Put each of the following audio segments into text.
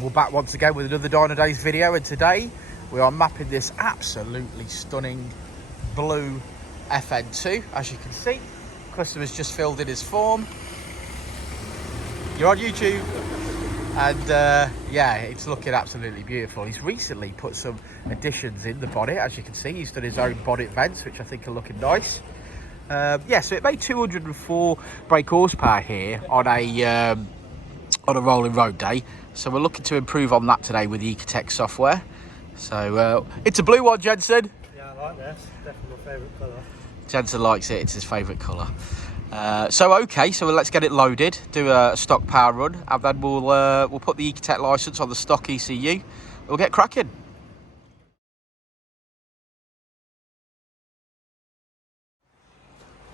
We're back once again with another Dynodaze video, and today we are mapping this absolutely stunning blue FN2. As you can see, customer's just filled in his form. You're on YouTube, and yeah, it's looking absolutely beautiful. He's recently put some additions in the bonnet. As you can see, he's done his own bonnet vents, which I think are looking nice. Yeah, so it made 204 brake horsepower here on a rolling road day. So we're looking to improve on that today with the Ecutek software. So it's a blue one, Jensen. Yeah, I like this. Definitely my favourite colour. Jensen likes it. It's his favourite colour. Okay, so let's get it loaded, do a stock power run, and then we'll put the Ecutek licence on the stock ECU. We'll get cracking.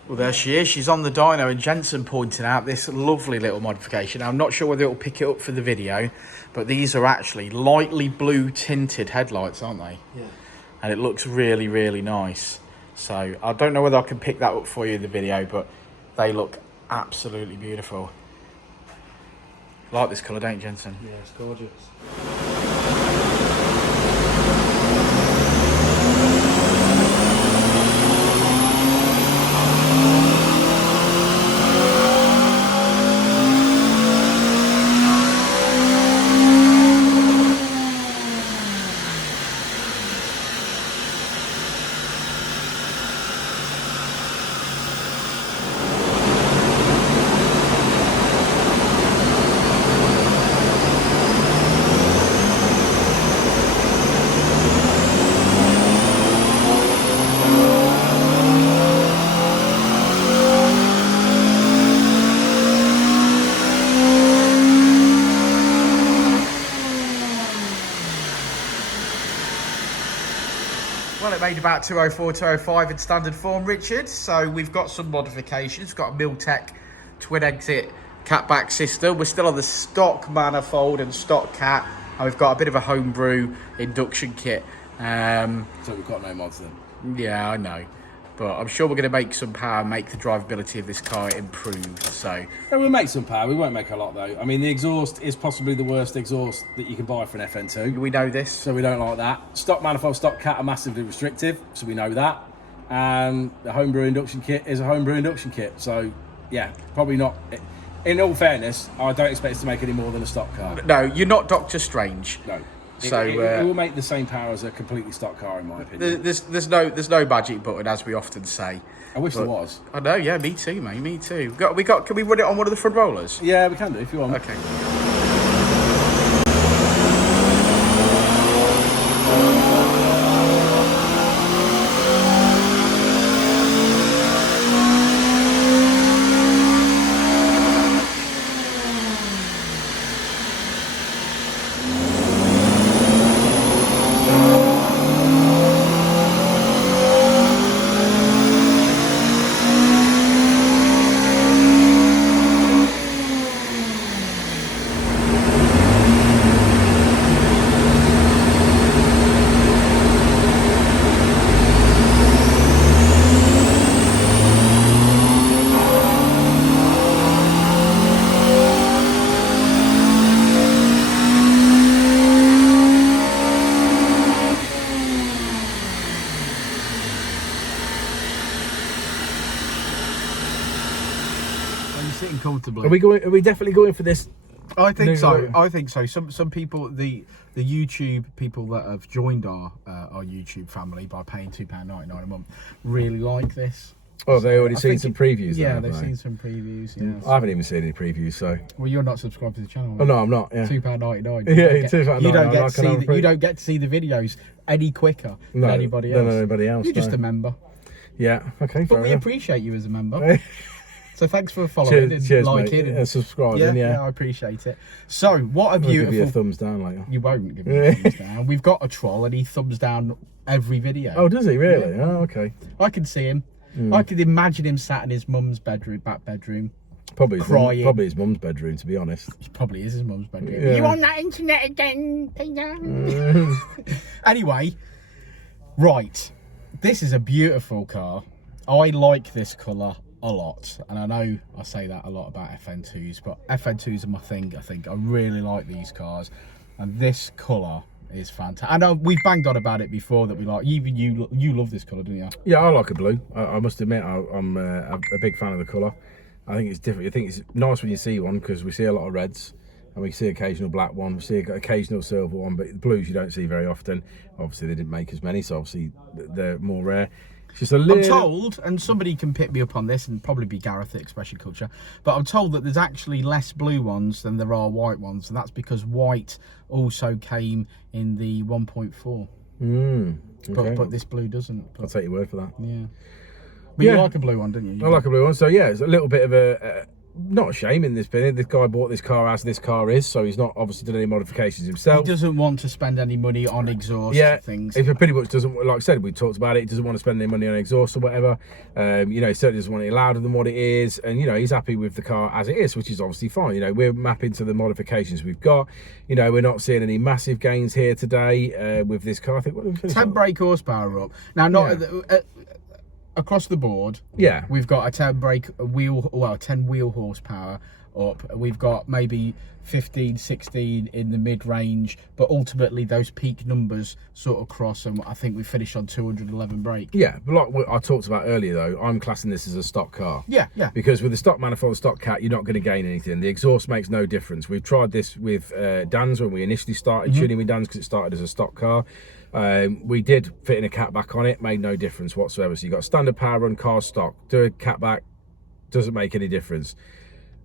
Well, there she is. She's on the dyno, and Jensen pointed out this lovely little modification. I'm not sure whether it'll pick it up for the video, but these are actually lightly blue tinted headlights, aren't they? Yeah. And it looks really, really nice. So I don't know whether I can pick that up for you in the video, but they look absolutely beautiful. Like this colour, don't you, Jensen? Yeah, it's gorgeous. Well, it made about 204, 205 in standard form, Richard. So we've got some modifications. We've got a Miltech twin exit catback system. We're still on the stock manifold and stock cat. And we've got a bit of a homebrew induction kit. So we've got no mods then? Yeah, I know. But I'm sure we're going to make some power and make the drivability of this car improve. So Yeah, we'll make some power. We won't make a lot though. I mean, the exhaust is possibly the worst exhaust that you can buy for an FN2. we know this. So we don't like that. Stock manifold, stock cat are massively restrictive, so we know that. And the homebrew induction kit is a homebrew induction kit. So yeah, probably not. In all fairness, I don't expect it to make any more than a stock car. No, you're not Doctor Strange. No. So it will make the same power as a completely stock car, in my opinion. there's no magic button, as we often say. I wish there was. I know, yeah, me too, mate, me too. Can we run it on one of the front rollers? Yeah, we can do if you want. Okay. Sitting comfortably. Are we definitely going for this? I think so. No. I think so. Some people, the YouTube people that have joined our YouTube family by paying £2.99 a month, really like this. Oh, they already I seen think some previews. Yeah, then, they've haven't seen some previews. they? Yeah. I haven't even seen any previews, so. Well, you're not subscribed to the channel. Oh no, I'm not. Yeah. £2.99. Yeah, £2.99. You don't get I to can see. have a You don't get to see the videos any quicker than anybody else. Than anybody else. You're just no. a member. Yeah. Okay. But we enough. appreciate you as a member. So thanks for following and cheers, liking mate. and subscribing. Yeah, I appreciate it. So what a I'll beautiful. give you a thumbs down later. You won't give me a thumbs down. We've got a troll and he thumbs down every video. Oh, does he really? Yeah. Oh, okay. I can see him. I could imagine him sat in his mum's bedroom, back bedroom. Probably crying. Probably his mum's bedroom, to be honest. It probably is his mum's bedroom. Yeah. You on that internet again, Peter? Anyway, right. This is a beautiful car. I like this colour a lot, and I know I say that a lot about FN2s, but FN2s are my thing. I think I really like these cars. And this colour is fantastic. I know we've banged on about it before that we like. Even you love this colour, don't you? Yeah, I like a blue. I must admit, I'm a big fan of the colour. I think it's different. I think it's nice when you see one because we see a lot of reds and we see occasional black one, we see occasional silver one, but blues you don't see very often. Obviously, they didn't make as many, so obviously they're more rare. It's just a little... I'm told, and somebody can pick me up on this, and probably be Gareth at Expression Culture, but I'm told that there's actually less blue ones than there are white ones, and that's because white also came in the 1.4. Okay. But this blue doesn't. I'll take your word for that. Yeah. But you like a blue one, don't you? I like a blue one. So yeah, it's a little bit of a not a shame in this opinion. This guy bought this car as this car is, so he's not obviously done any modifications himself. He doesn't want to spend any money on exhaust things. He pretty much doesn't, like I said, we talked about it, he doesn't want to spend any money on exhaust or whatever. You know, he certainly doesn't want it louder than what it is, and you know, he's happy with the car as it is, which is obviously fine. You know, we're mapping to the modifications we've got. You know, we're not seeing any massive gains here today with this car. I think, what did we finish 10 brake horsepower up. Now, not across the board. Yeah. We've got a 10 wheel horsepower up. We've got maybe 15, 16 in the mid-range, but ultimately those peak numbers sort of cross, and I think we finished on 211 brake. Yeah, but like what I talked about earlier though, I'm classing this as a stock car. Yeah. Because with the stock manifold, the stock cat, you're not going to gain anything. The exhaust makes no difference. We've tried this with Dan's when we initially started tuning with Dan's because it started as a stock car. We did fit in a cat back on it, made no difference whatsoever. So you got standard power run car stock, do a cat back, doesn't make any difference.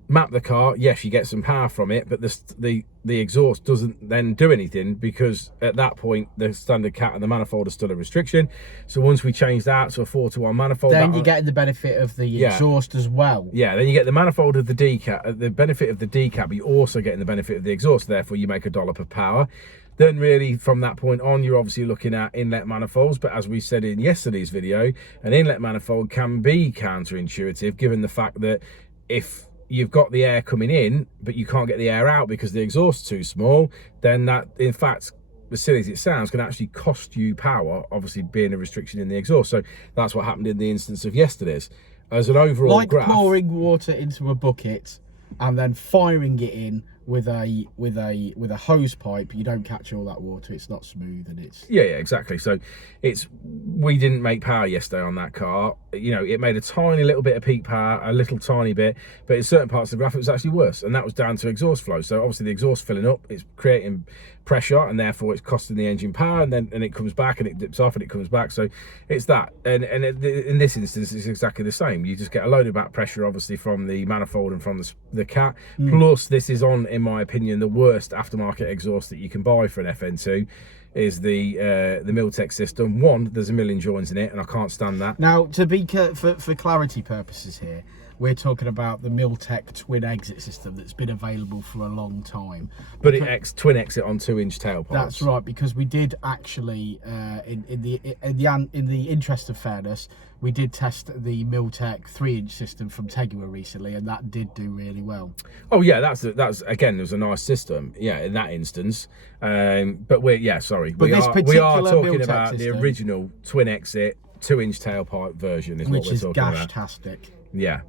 Map the car, yes, you get some power from it, but the exhaust doesn't then do anything because at that point the standard cat and the manifold are still a restriction. So once we change that to a 4-to-1 manifold, then you get the benefit of the exhaust as well. Yeah, then you get the manifold of the decap, the benefit of the decap, but you're also getting the benefit of the exhaust. Therefore, you make a dollop of power. Then really from that point on, you're obviously looking at inlet manifolds, but as we said in yesterday's video, an inlet manifold can be counterintuitive given the fact that if you've got the air coming in, but you can't get the air out because the exhaust's too small, then that, in fact, as silly as it sounds, can actually cost you power, obviously being a restriction in the exhaust. So that's what happened in the instance of yesterday's. As an overall graph... Like pouring water into a bucket and then firing it in with a hose pipe, you don't catch all that water. It's not smooth, and it's yeah, exactly. So we didn't make power yesterday on that car. You know, it made a tiny little bit of peak power, a little tiny bit, but in certain parts of the graph it was actually worse, and that was down to exhaust flow. So obviously the exhaust filling up, it's creating pressure, and therefore it's costing the engine power, and it comes back and it dips off and it comes back. So it's that, and in this instance it's exactly the same. You just get a load of back pressure obviously from the manifold and from the cat. Plus this is on, in my opinion, the worst aftermarket exhaust that you can buy for an FN2 is the Ecutek system. One, there's a million joins in it, and I can't stand that. Now, to be for clarity purposes here, we're talking about the Ecutek twin exit system that's been available for a long time. But it twin exit on 2-inch tailpipes. That's right, because we did actually, in the interest of fairness, we did test the Ecutek 3-inch system from Tegua recently, and that did do really well. Oh yeah, that's again, it was a nice system. Yeah, in that instance. But we are talking about the original twin exit 2-inch tailpipe version, is what we're talking about. Which is gash-tastic. Yeah.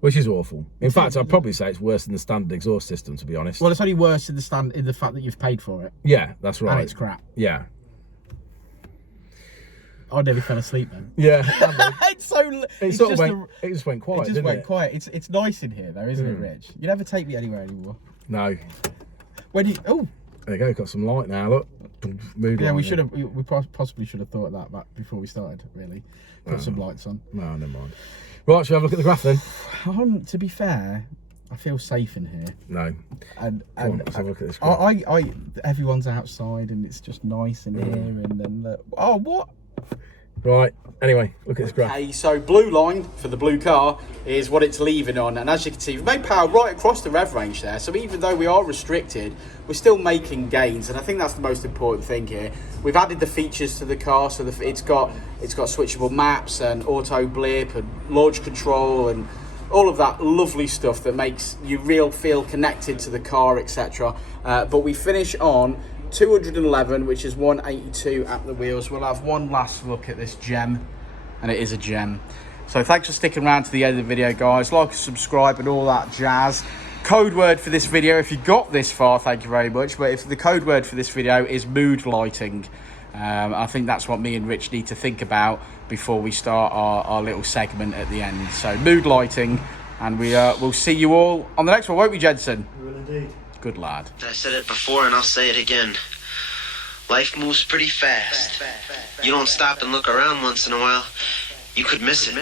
Which is awful. In fact, I'd probably say it's worse than the standard exhaust system, to be honest. Well, it's only worse in the fact that you've paid for it. Yeah, that's right. And it's crap. Yeah. I nearly fell asleep then. Yeah. It just went quiet. It just went quiet. It's nice in here though, isn't it, Rich? You never take me anywhere anymore. No. When you there you go, got some light now, look. Mood yeah, light, we possibly should have thought of that back before we started, really. Put some lights on. No, never mind. Right, shall we have a look at the graph then? To be fair, I feel safe in here. No. And let's have a look at this graph. Everyone's outside and it's just nice in here, and then oh, what? Right, anyway, look at this graph. Okay, so blue line for the blue car is what it's leaving on, and as you can see, we've made power right across the rev range there, so even though we are restricted, we're still making gains, and I think that's the most important thing here. We've added the features to the car, so it's got switchable maps and auto blip and launch control and all of that lovely stuff that makes you feel connected to the car, etc. But we finish on 211, which is 182 at the wheels. We'll have one last look at this gem, and it is a gem. So thanks for sticking around to the end of the video, guys. Like and subscribe and all that jazz. code word for this video, if you got this far, thank you very much, but if the code word for this video is mood lighting, I think that's what me and Rich need to think about before we start our little segment at the end. So mood lighting, and we'll see you all on the next one, won't we, Jensen? We will indeed. Good lad. I said it before and I'll say it again. Life moves pretty fast. You don't stop and look around once in a while, you could miss it.